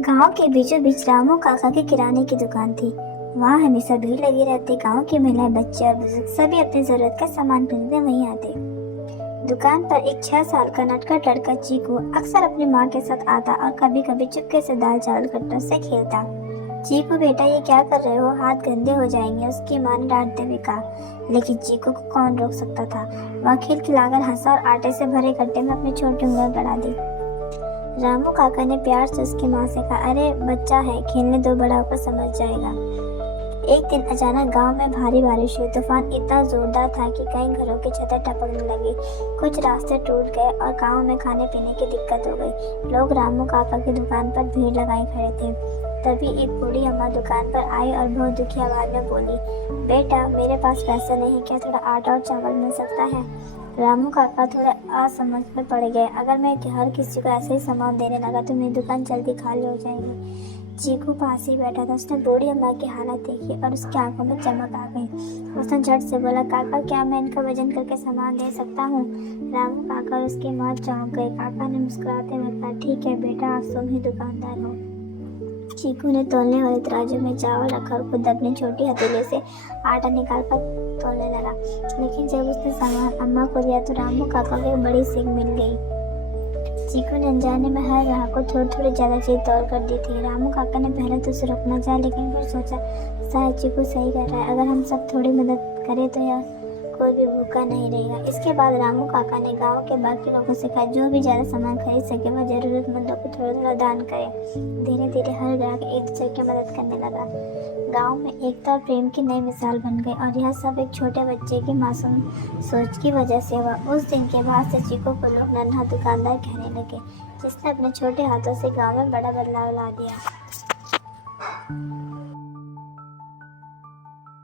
गांव के बीचों बीच रामू काका की किराने की दुकान थी। वहाँ हमेशा भीड़ लगी रहती। गांव की महिलाएं, बच्चे और बुजुर्ग सभी अपनी जरूरत का सामान खरीदने वहीं आते। दुकान पर एक 6 साल का नटखट लड़का चीकू अक्सर अपनी माँ के साथ आता और कभी कभी चुपके से दाल चावल कट्टों से खेलता। चीकू बेटा, ये क्या कर रहे हो? हाथ गंदे हो जाएंगे, उसकी माँ ने डांटते हुए कहा। लेकिन चीकू को कौन रोक सकता था। वह खिलखिलाकर हंसा और आटे से भरे कट्टे में अपनी छोटी उंगलियां गड़ा दी। रामू काका ने प्यार से उसकी माँ से कहा, अरे बच्चा है, खेलने दो, बड़ा होकर समझ जाएगा। एक दिन अचानक गांव में भारी बारिश हुई। तूफान इतना जोरदार था कि कई घरों की छतें टपकने लगी, कुछ रास्ते टूट गए और गांव में खाने पीने की दिक्कत हो गई। लोग रामू काका की दुकान पर भीड़ लगाए खड़े थे। तभी एक बूढ़ी अम्मा दुकान पर आई और बहुत दुखी आवाज में बोली, बेटा मेरे पास पैसा नहीं, क्या थोड़ा आटा और चावल मिल सकता है? रामू काका थोड़े असमझ में पड़ गए। अगर मैं हर किसी को ऐसे ही सामान देने लगा तो मेरी दुकान जल्दी खाली हो जाएगी। चीकू पास ही बैठा था। उसने बूढ़ी अम्मा की हालत देखी और उसकी आंखों में चमक आ गई। उसने झट से बोला, काका क्या मैं इनका वजन करके सामान दे सकता हूँ? रामू काका और उसकी माँ चौंक गए। काका ने मुस्कुराते हुए कहा, ठीक है बेटा, आज तुम ही दुकानदार हो। चीकू ने तौलने वाले तराजू में चावल रखा और खुद अपनी छोटी हथेली से आटा निकाल कर तौलने लगा। लेकिन जब उसने सामान अम्मा को दिया तो रामू काका को एक बड़ी सीख मिल गई। चीकू ने अनजाने में हर ग्राहक को थोड़ी थोड़ी ज्यादा चीज तौल कर दी थी। रामू काका ने पहले तो उसे रोकना चाहा, लेकिन फिर सोचा शायद चीकू सही कर रहा है। अगर हम सब थोड़ी मदद करें तो यह कोई भी भूखा नहीं रहेगा। इसके बाद रामू काका ने गांव के बाकी लोगों से कहा, जो भी ज्यादा सामान खरीद सके वह जरूरतमंदों को थोड़ा थोड़ा दान करे। धीरे धीरे हर ग्राहक एक दूसरे की मदद करने लगा। गांव में एकता और प्रेम की नई मिसाल बन गई और यह सब एक छोटे बच्चे की मासूम सोच की वजह से हुआ। उस दिन के बाद से चीकू को लोग नन्हा दुकानदार कहने लगे, जिसने अपने छोटे हाथों से गांव में बड़ा बदलाव ला दिया।